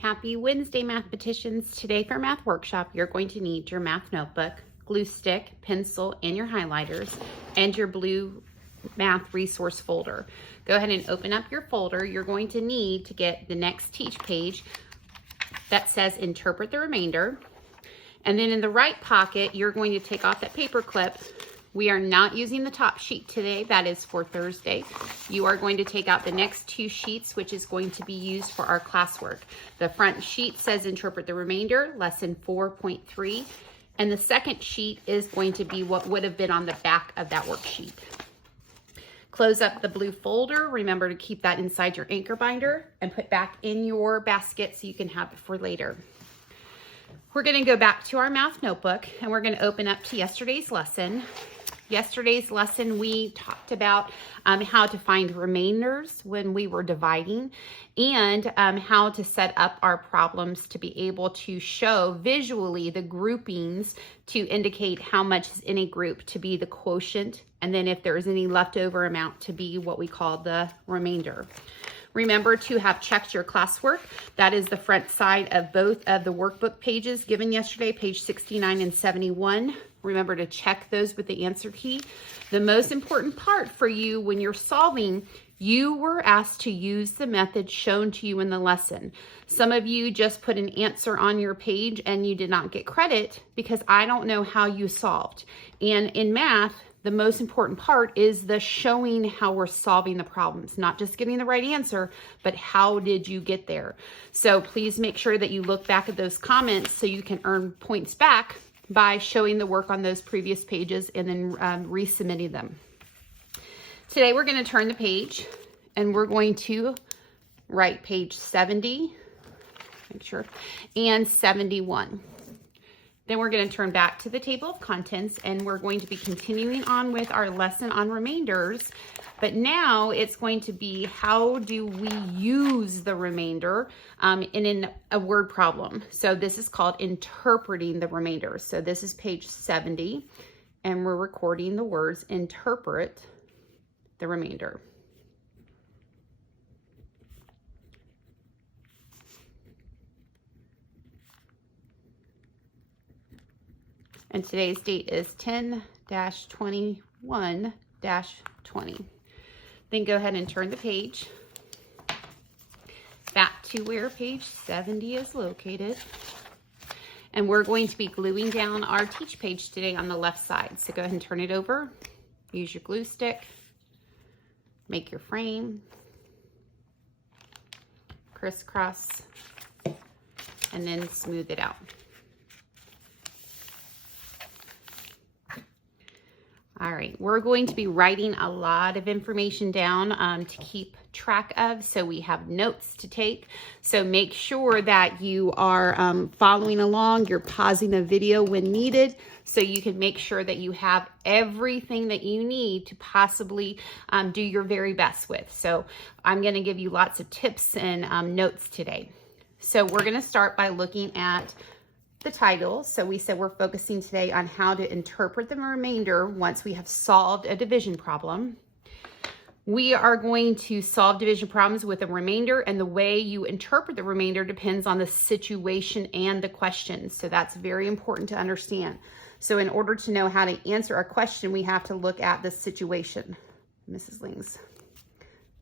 Happy Wednesday, mathematicians. Today for Math Workshop, you're going to need your math notebook, glue stick, pencil, and your highlighters, and your blue math resource folder. Go ahead and open up your folder. You're going to need to get the next teach page that says interpret the remainder. And then in the right pocket, you're going to take off that paper clip. We are not using the top sheet today. That is for Thursday. You are going to take out the next two sheets, which is going to be used for our classwork. The front sheet says interpret the remainder, lesson 4.3. And the second sheet is going to be what would have been on the back of that worksheet. Close up the blue folder. Remember to keep that inside your anchor binder and put back in your basket so you can have it for later. We're going to go back to our math notebook and we're going to open up to yesterday's lesson. Yesterday's lesson, we talked about how to find remainders when we were dividing and how to set up our problems to be able to show visually the groupings to indicate how much is in a group to be the quotient, and then if there's any leftover amount to be what we call the remainder. Remember to have checked your classwork. That is the front side of both of the workbook pages given yesterday, page 69 and 71. Remember to check those with the answer key. The most important part for you when you're solving, you were asked to use the method shown to you in the lesson. Some of you just put an answer on your page and you did not get credit because I don't know how you solved. And in math, the most important part is the showing how we're solving the problems, not just getting the right answer, but how did you get there? So please make sure that you look back at those comments so you can earn points back by showing the work on those previous pages and then resubmitting them. Today we're going to turn the page and we're going to write page 70, make sure, and 71. Then we're going to turn back to the table of contents and we're going to be continuing on with our lesson on remainders. But now it's going to be how do we use the remainder in a word problem. So this is called interpreting the remainder. So this is page 70 and we're recording the words interpret the remainder. And today's date is 10-21-20. Then go ahead and turn the page back to where page 70 is located. And we're going to be gluing down our teach page today on the left side. So go ahead and turn it over. Use your glue stick. Make your frame. Crisscross. And then smooth it out. All right, we're going to be writing a lot of information down to keep track of, so we have notes to take. So make sure that you are following along, you're pausing the video when needed, so you can make sure that you have everything that you need to possibly do your very best with. So I'm gonna give you lots of tips and notes today. So we're gonna start by looking at the title. So we said we're focusing today on how to interpret the remainder once we have solved a division problem. We are going to solve division problems with a remainder, and the way you interpret the remainder depends on the situation and the question. So that's very important to understand. So in order to know how to answer a question, we have to look at the situation. Mrs. Ling's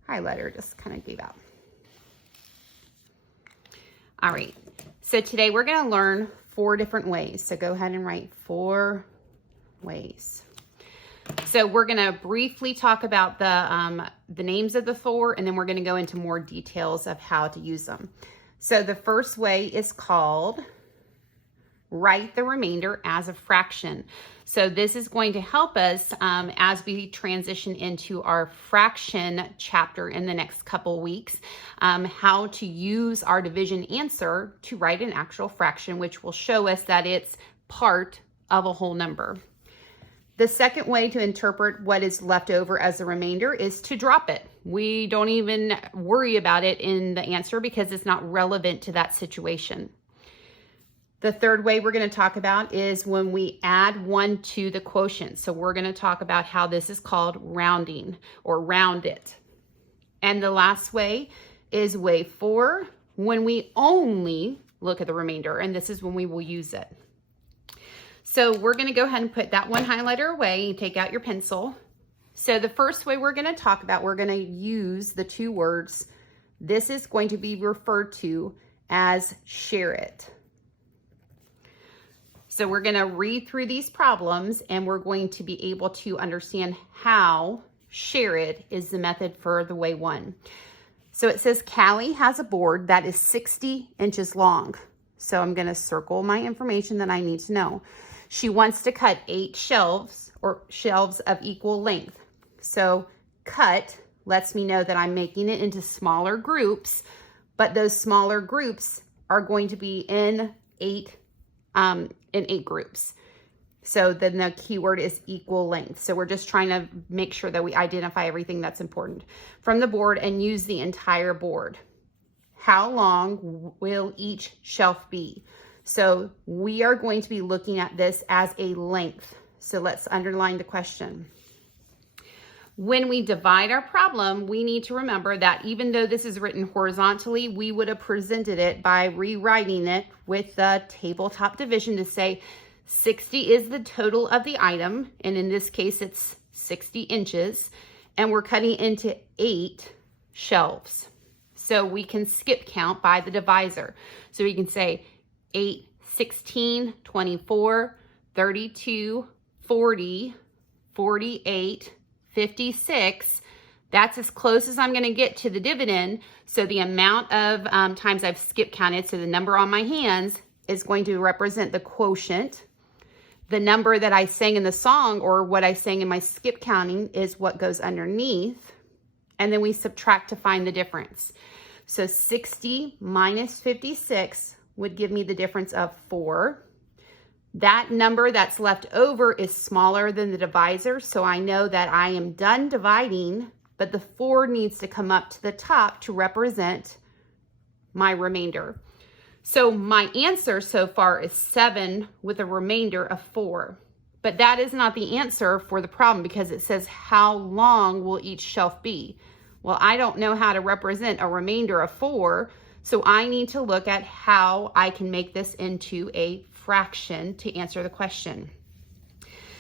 highlighter just kind of gave out. All right, so today we're going to learn 4 different ways. So go ahead and write 4 ways. So we're going to briefly talk about the names of the 4, and then we're going to go into more details of how to use them. So the first way is called write the remainder as a fraction. So this is going to help us as we transition into our fraction chapter in the next couple weeks, how to use our division answer to write an actual fraction, which will show us that it's part of a whole number. The second way to interpret what is left over as a remainder is to drop it. We don't even worry about it in the answer because it's not relevant to that situation. The third way we're going to talk about is when we add 1 to the quotient. So we're going to talk about how this is called rounding or round it. And the last way is way 4, when we only look at the remainder, and this is when we will use it. So we're going to go ahead and put that one highlighter away and take out your pencil. So the first way we're going to talk about, we're going to use the two words. This is going to be referred to as share it. So we're going to read through these problems and we're going to be able to understand how share it is the method for the way one. So it says Callie has a board that is 60 inches long. So I'm going to circle my information that I need to know. She wants to cut 8 shelves or shelves of equal length. So cut lets me know that I'm making it into smaller groups, but those smaller groups are going to be in 8 groups. So then the keyword is equal length. So we're just trying to make sure that we identify everything that's important from the board and use the entire board. How long will each shelf be? So we are going to be looking at this as a length. So let's underline the question. When we divide our problem, we need to remember that even though this is written horizontally, we would have presented it by rewriting it with the tabletop division to say 60 is the total of the item. And in this case, it's 60 inches. And we're cutting into 8 shelves. So we can skip count by the divisor. So we can say 8, 16, 24, 32, 40, 48, 56. That's as close as I'm going to get to the dividend. So the amount of times I've skip counted, so the number on my hands is going to represent the quotient. The number that I sang in the song or what I sang in my skip counting is what goes underneath. And then we subtract to find the difference. So 60 minus 56 would give me the difference of 4. That number that's left over is smaller than the divisor, so I know that I am done dividing, but the 4 needs to come up to the top to represent my remainder. So my answer so far is 7 with a remainder of 4. But that is not the answer for the problem because it says how long will each shelf be? Well, I don't know how to represent a remainder of 4, so I need to look at how I can make this into a fraction to answer the question.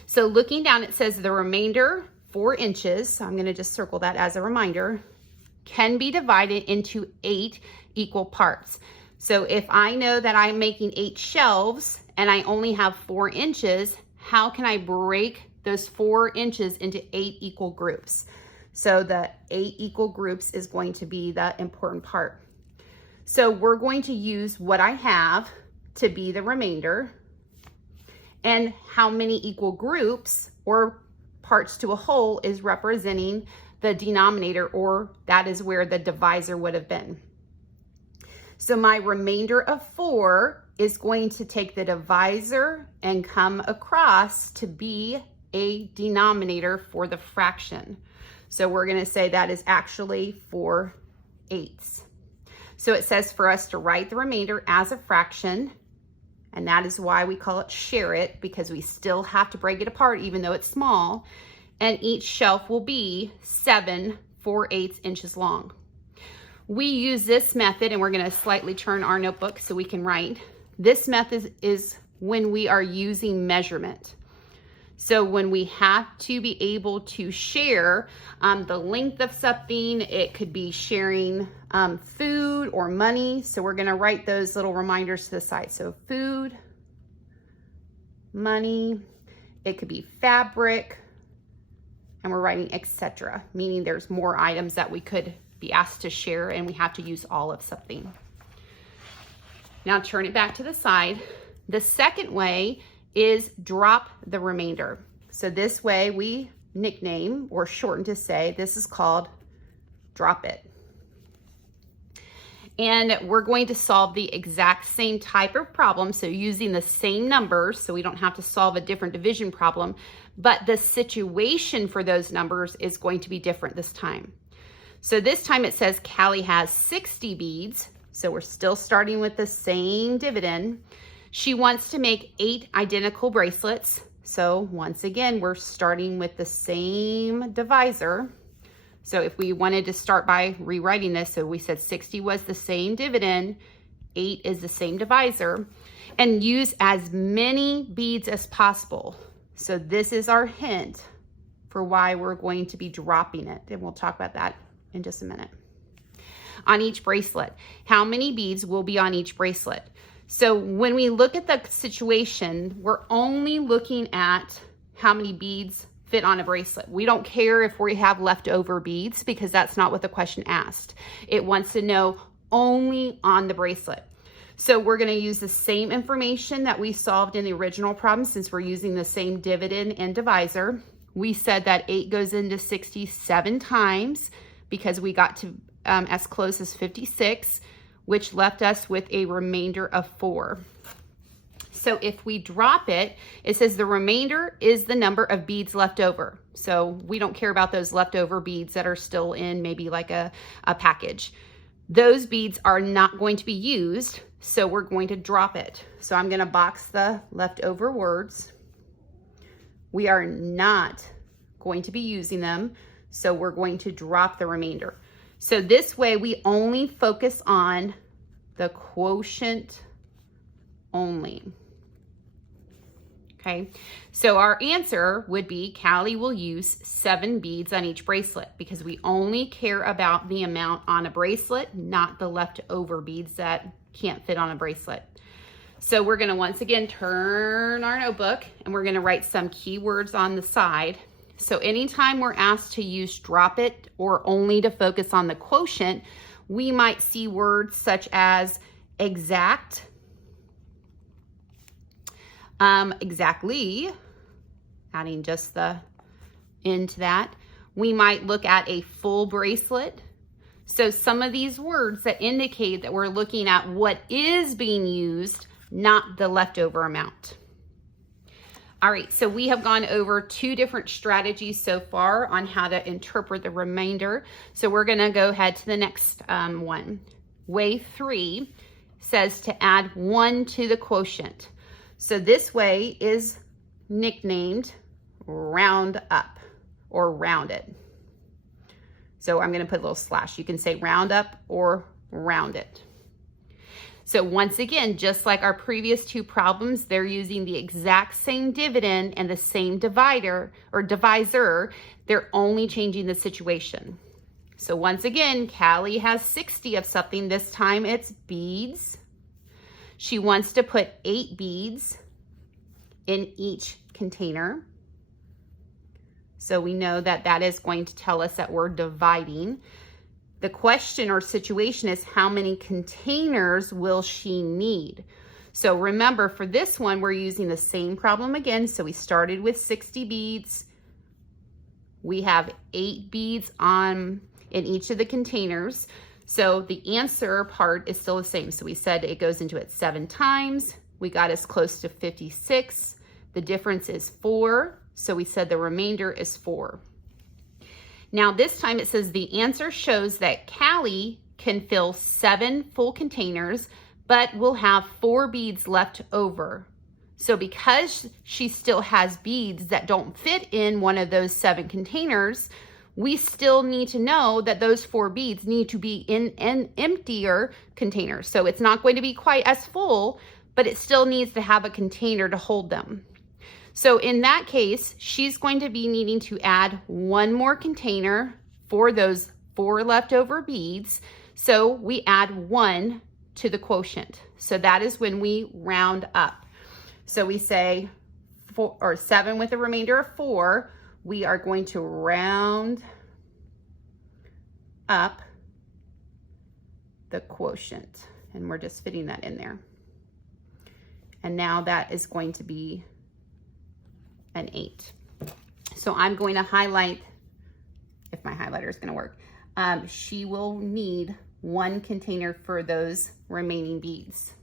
So looking down, it says the remainder, 4 inches, so I'm going to just circle that as a reminder, can be divided into 8 equal parts. So if I know that I'm making 8 shelves and I only have 4 inches, how can I break those 4 inches into 8 equal groups? So the 8 equal groups is going to be the important part. So we're going to use what I have to be the remainder and how many equal groups or parts to a whole is representing the denominator, or that is where the divisor would have been. So my remainder of 4 is going to take the divisor and come across to be a denominator for the fraction. So we're going to say that is actually 4/8. So it says for us to write the remainder as a fraction, and that is why we call it share it, because we still have to break it apart even though it's small, and each shelf will be 7 4/8 inches long. We use this method, and we're going to slightly turn our notebook so we can write. This method is when we are using measurement. So when we have to be able to share the length of something, it could be sharing food or money. So we're going to write those little reminders to the side. So food, money, it could be fabric, and we're writing etc., meaning there's more items that we could be asked to share and we have to use all of something. Now turn it back to the side. The second way is drop the remainder. So this way we nickname or shorten to say this is called drop it. And we're going to solve the exact same type of problem, so using the same numbers, so we don't have to solve a different division problem, but the situation for those numbers is going to be different this time. So this time it says Callie has 60 beads, so we're still starting with the same dividend. She wants to make 8 identical bracelets. So once again, we're starting with the same divisor. So if we wanted to start by rewriting this, so we said 60 was the same dividend, 8 is the same divisor, and use as many beads as possible. So this is our hint for why we're going to be dropping it. And we'll talk about that in just a minute. On each bracelet, how many beads will be on each bracelet? So when we look at the situation, we're only looking at how many beads fit on a bracelet. We don't care if we have leftover beads because that's not what the question asked. It wants to know only on the bracelet. So we're going to use the same information that we solved in the original problem since we're using the same dividend and divisor. We said that 8 goes into 67 times because we got to as close as 56, which left us with a remainder of 4. So if we drop it, it says the remainder is the number of beads left over. So we don't care about those leftover beads that are still in maybe like a package. Those beads are not going to be used, so we're going to drop it. So I'm going to box the leftover words. We are not going to be using them, so we're going to drop the remainder. So this way we only focus on the quotient only. Okay, so our answer would be Callie will use 7 beads on each bracelet because we only care about the amount on a bracelet, not the leftover beads that can't fit on a bracelet. So we're going to once again turn our notebook and we're going to write some keywords on the side. So anytime we're asked to use drop it or only to focus on the quotient, we might see words such as exact, exactly, adding just the into that. We might look at a full bracelet. So some of these words that indicate that we're looking at what is being used, not the leftover amount. All right, so we have gone over 2 different strategies so far on how to interpret the remainder. So we're gonna go ahead to the next one. Way 3 says to add 1 to the quotient. So this way is nicknamed round up or rounded. So I'm going to put a little slash. You can say round up or round it. So once again, just like our previous 2 problems, they're using the exact same dividend and the same divider or divisor. They're only changing the situation. So once again, Callie has 60 of something. This time it's beads. She wants to put 8 beads in each container. So we know that that is going to tell us that we're dividing. The question or situation is how many containers will she need? So remember for this one, we're using the same problem again. So we started with 60 beads. We have 8 beads in each of the containers. So the answer part is still the same. So we said it goes into it 7 times. We got as close to 56. The difference is 4. So we said the remainder is 4. Now this time it says the answer shows that Callie can fill 7 full containers, but will have 4 beads left over. So because she still has beads that don't fit in one of those 7 containers, we still need to know that those 4 beads need to be in an emptier container. So it's not going to be quite as full, but it still needs to have a container to hold them. So in that case, she's going to be needing to add 1 more container for those 4 leftover beads. So we add 1 to the quotient. So that is when we round up. So we say 4 or 7 with a remainder of 4. We are going to round up the quotient. And we're just fitting that in there. And now that is going to be an 8. So I'm going to highlight, if my highlighter is going to work, she will need 1 container for those remaining beads.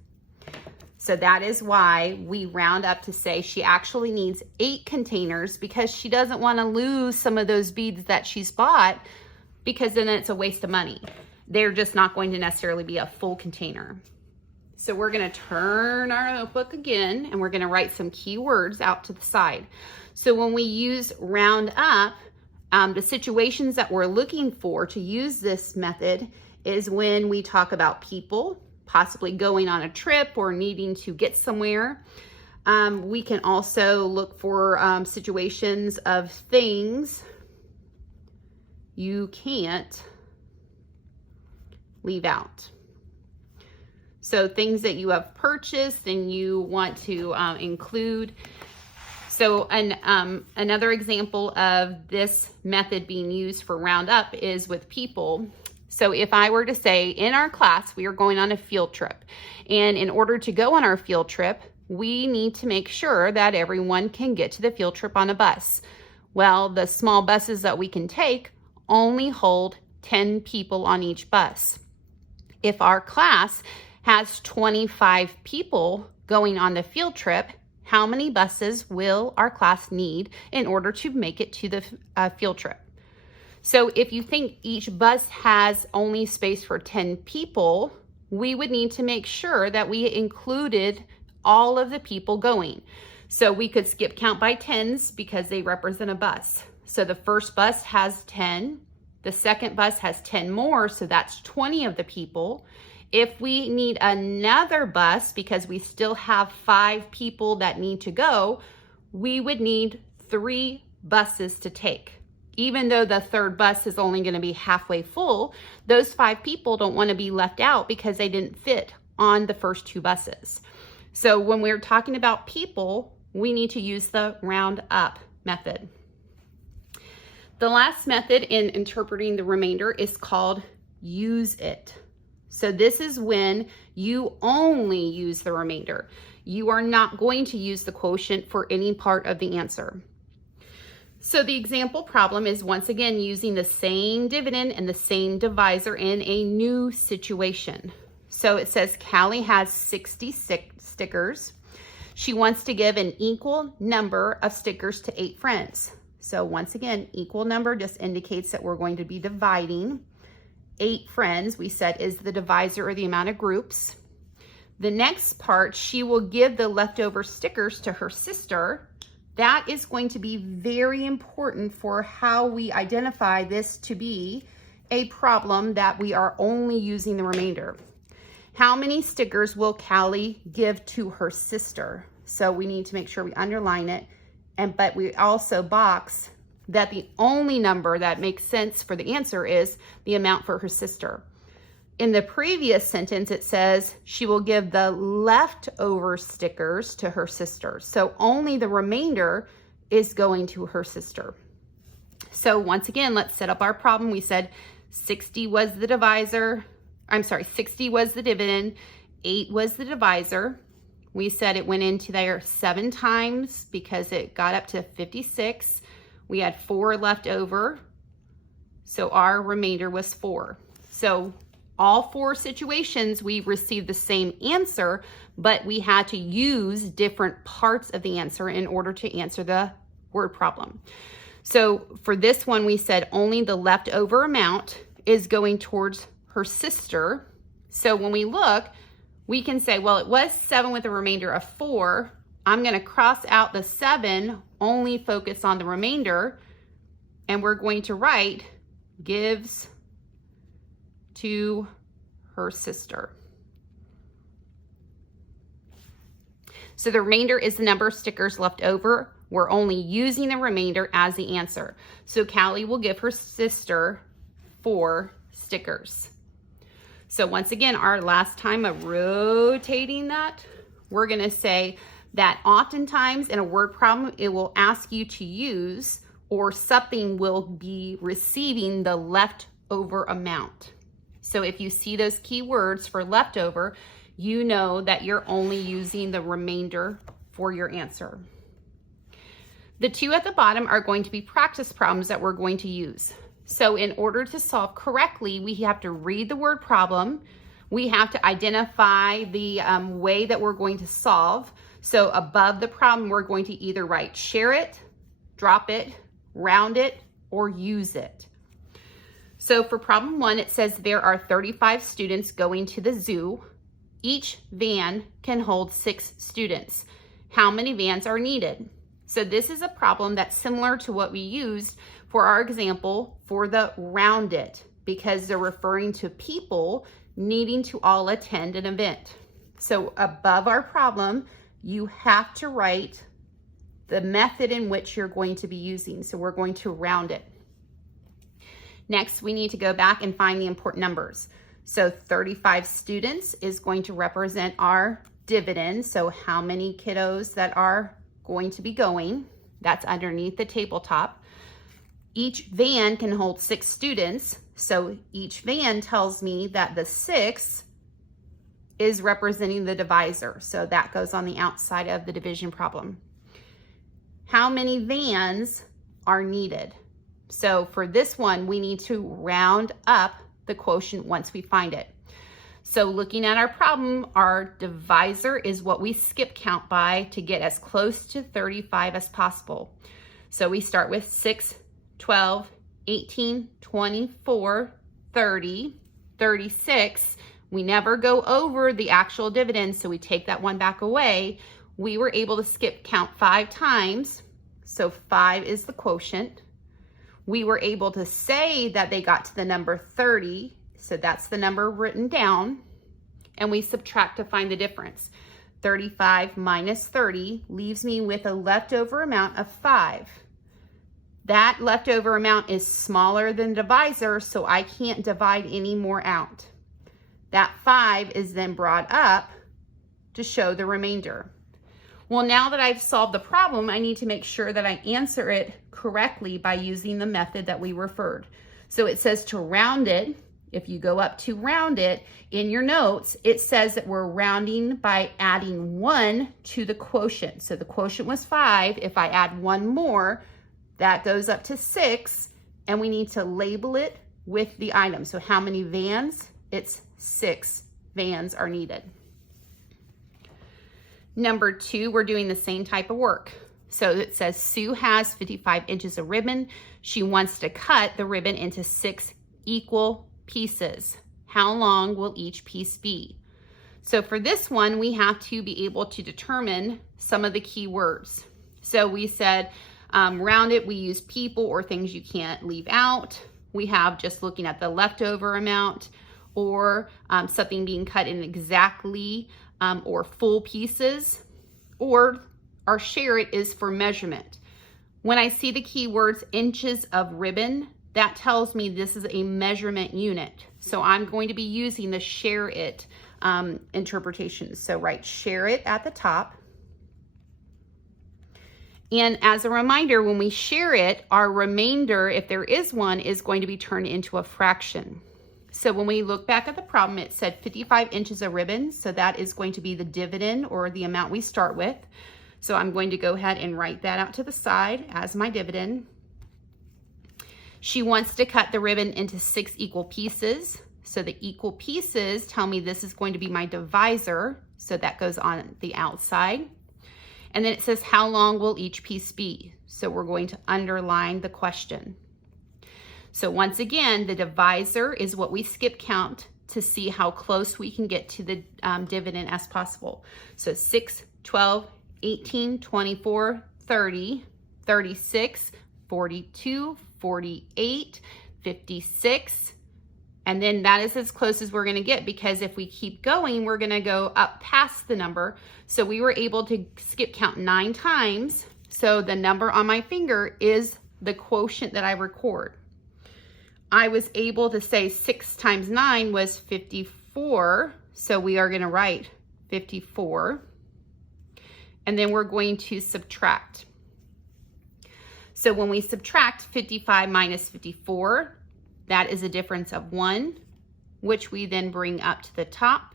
So that is why we round up to say she actually needs 8 containers because she doesn't want to lose some of those beads that she's bought because then it's a waste of money. They're just not going to necessarily be a full container. So we're going to turn our notebook again and we're going to write some keywords out to the side. So when we use round up, The situations that we're looking for to use this method is when we talk about people, possibly going on a trip or needing to get somewhere. We can also look for situations of things you can't leave out. So things that you have purchased and you want to include. So another example of this method being used for roundup is with people. So if I were to say, in our class, we are going on a field trip. And in order to go on our field trip, we need to make sure that everyone can get to the field trip on a bus. Well, the small buses that we can take only hold 10 people on each bus. If our class has 25 people going on the field trip, how many buses will our class need in order to make it to the field trip? So if you think each bus has only space for 10 people, we would need to make sure that we included all of the people going. So we could skip count by tens because they represent a bus. So the first bus has 10, the second bus has 10 more, so that's 20 of the people. If we need another bus because we still have 5 people that need to go, we would need 3 buses to take. Even though the third bus is only going to be halfway full, those 5 people don't want to be left out because they didn't fit on the first 2 buses. So when we're talking about people, we need to use the round up method. The last method in interpreting the remainder is called use it. So this is when you only use the remainder. You are not going to use the quotient for any part of the answer. So the example problem is once again using the same dividend and the same divisor in a new situation. So it says Callie has 66 stickers. She wants to give an equal number of stickers to 8 friends. So once again, equal number just indicates that we're going to be dividing. 8 friends, we said, is the divisor or the amount of groups. The next part, she will give the leftover stickers to her sister. That is going to be very important for how we identify this to be a problem that we are only using the remainder. How many stickers will Callie give to her sister? So we need to make sure we underline it, but we also box that the only number that makes sense for the answer is the amount for her sister. In the previous sentence, it says she will give the leftover stickers to her sister. So only the remainder is going to her sister. So once again, let's set up our problem. We said 60 was the divisor. 60 was the dividend. 8 was the divisor. We said it went into there 7 times because it got up to 56. We had 4 left over, so our remainder was 4. So all 4 situations, we received the same answer, but we had to use different parts of the answer in order to answer the word problem. So for this one, we said only the leftover amount is going towards her sister. So when we look, we can say, well, it was 7 with a remainder of 4. I'm going to cross out the 7, only focus on the remainder, and we're going to write gives to her sister. So the remainder is the number of stickers left over. We're only using the remainder as the answer. So Callie will give her sister 4 stickers. So once again, our last time of rotating that, we're going to say that oftentimes in a word problem, it will ask you to use, or something will be receiving the leftover amount. So if you see those key words for leftover, you know that you're only using the remainder for your answer. The 2 at the bottom are going to be practice problems that we're going to use. So in order to solve correctly, we have to read the word problem. We have to identify the way that we're going to solve. So above the problem, we're going to either write share it, drop it, round it, or use it. So for problem 1, it says there are 35 students going to the zoo. Each van can hold 6 students. How many vans are needed? So this is a problem that's similar to what we used for our example, for the rounded, because they're referring to people needing to all attend an event. So above our problem, you have to write the method in which you're going to be using. So we're going to round it. Next, we need to go back and find the important numbers. So 35 students is going to represent our dividend. So how many kiddos that are going to be going, that's underneath the tabletop. Each van can hold 6 students. So each van tells me that the 6 is representing the divisor. So that goes on the outside of the division problem. How many vans are needed? So for this one, we need to round up the quotient once we find it. So looking at our problem, our divisor is what we skip count by to get as close to 35 as possible. So we start with 6, 12, 18, 24, 30, 36. We never go over the actual dividend, so we take that one back away. We were able to skip count 5 times, so 5 is the quotient. We were able to say that they got to the number 30, so that's the number written down, and we subtract to find the difference. 35 minus 30 leaves me with a leftover amount of 5. That leftover amount is smaller than the divisor, so I can't divide any more out. That 5 is then brought up to show the remainder. Well, now that I've solved the problem, I need to make sure that I answer it correctly by using the method that we referred. So it says to round it. If you go up to round it in your notes, it says that we're rounding by adding 1 to the quotient. So the quotient was 5. If I add 1 more, that goes up to 6, and we need to label it with the item. So how many vans? It's 6 vans are needed. Number 2, we're doing the same type of work. So it says Sue has 55 inches of ribbon. She wants to cut the ribbon into 6 equal pieces. How long will each piece be? So for this one, we have to be able to determine some of the key words. So we said round it, we use people or things you can't leave out. We have just looking at the leftover amount, or something being cut in exactly or full pieces, or our share it is for measurement. When I see the keywords inches of ribbon, that tells me this is a measurement unit. So I'm going to be using the share it interpretation. So write share it at the top. And as a reminder, when we share it, our remainder, if there is one, is going to be turned into a fraction. So when we look back at the problem, it said 55 inches of ribbon. So that is going to be the dividend, or the amount we start with. So I'm going to go ahead and write that out to the side as my dividend. She wants to cut the ribbon into 6 equal pieces. So the equal pieces tell me this is going to be my divisor. So that goes on the outside. And then it says, how long will each piece be? So we're going to underline the question. So once again, the divisor is what we skip count to see how close we can get to the dividend as possible. So 6, 12, 18, 24, 30, 36, 42, 48, 56, and then that is as close as we're going to get, because if we keep going, we're going to go up past the number. So we were able to skip count 9 times. So the number on my finger is the quotient that I record. I was able to say 6 times 9 was 54. So we are going to write 54. And then we're going to subtract. So when we subtract 55 minus 54, that is a difference of 1, which we then bring up to the top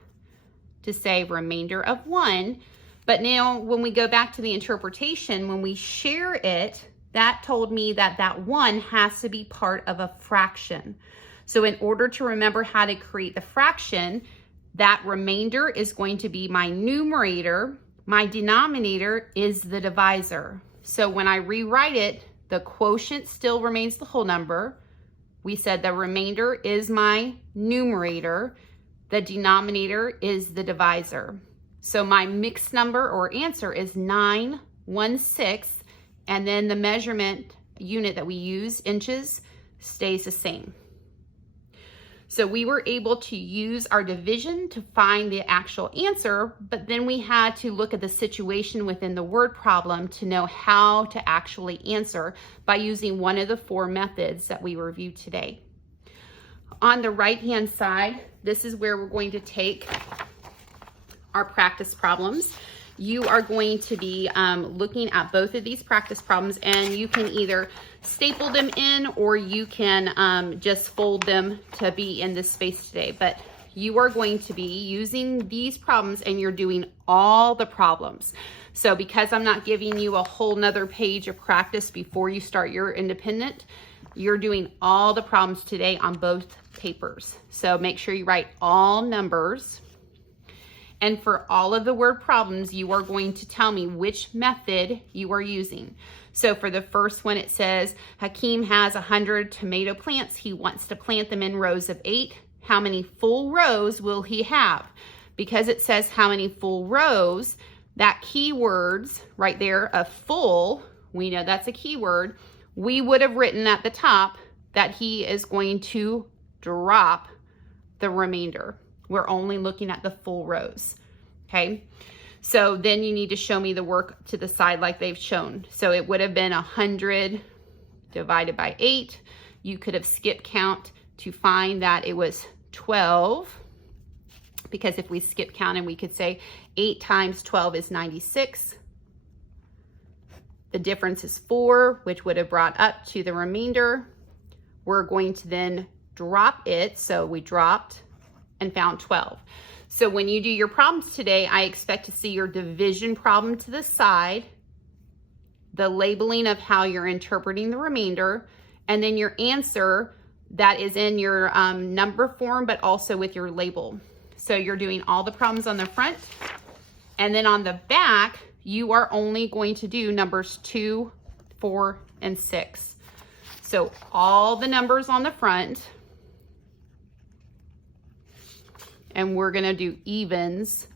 to say remainder of 1. But now when we go back to the interpretation, when we share it, that told me that that 1 has to be part of a fraction. So in order to remember how to create the fraction, that remainder is going to be my numerator. My denominator is the divisor. So when I rewrite it, the quotient still remains the whole number. We said the remainder is my numerator. The denominator is the divisor. So my mixed number or answer is 916, and then the measurement unit that we use, inches, stays the same. So we were able to use our division to find the actual answer, but then we had to look at the situation within the word problem to know how to actually answer by using one of the 4 methods that we reviewed today. On the right-hand side, this is where we're going to take our practice problems. You are going to be looking at both of these practice problems, and you can either staple them in or you can just fold them to be in this space today. But you are going to be using these problems and you're doing all the problems. So because I'm not giving you a whole nother page of practice before you start your independent, you're doing all the problems today on both papers. So make sure you write all numbers. And for all of the word problems, you are going to tell me which method you are using. So for the first one, it says, Hakeem has 100 tomato plants. He wants to plant them in rows of 8. How many full rows will he have? Because it says how many full rows, that keywords right there of full, we know that's a keyword. We would have written at the top that he is going to drop the remainder. We're only looking at the full rows, okay? So then you need to show me the work to the side like they've shown. So it would have been 100 divided by 8. You could have skip count to find that it was 12, because if we skip counted, we could say 8 times 12 is 96. The difference is 4, which would have brought up to the remainder. We're going to then drop it, so we dropped and found 12. So when you do your problems today, I expect to see your division problem to the side, the labeling of how you're interpreting the remainder, and then your answer that is in your number form, but also with your label. So you're doing all the problems on the front, and then on the back, you are only going to do numbers 2, 4, and 6. So all the numbers on the front, and we're gonna do evens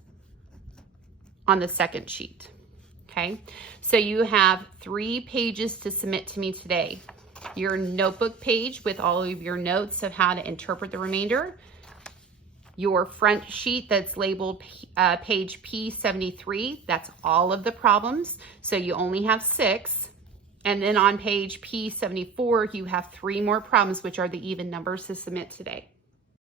on the second sheet, okay? So you have 3 pages to submit to me today. Your notebook page with all of your notes of how to interpret the remainder, your front sheet that's labeled page P73, that's all of the problems, so you only have 6. And then on page P74, you have 3 more problems, which are the even numbers to submit today.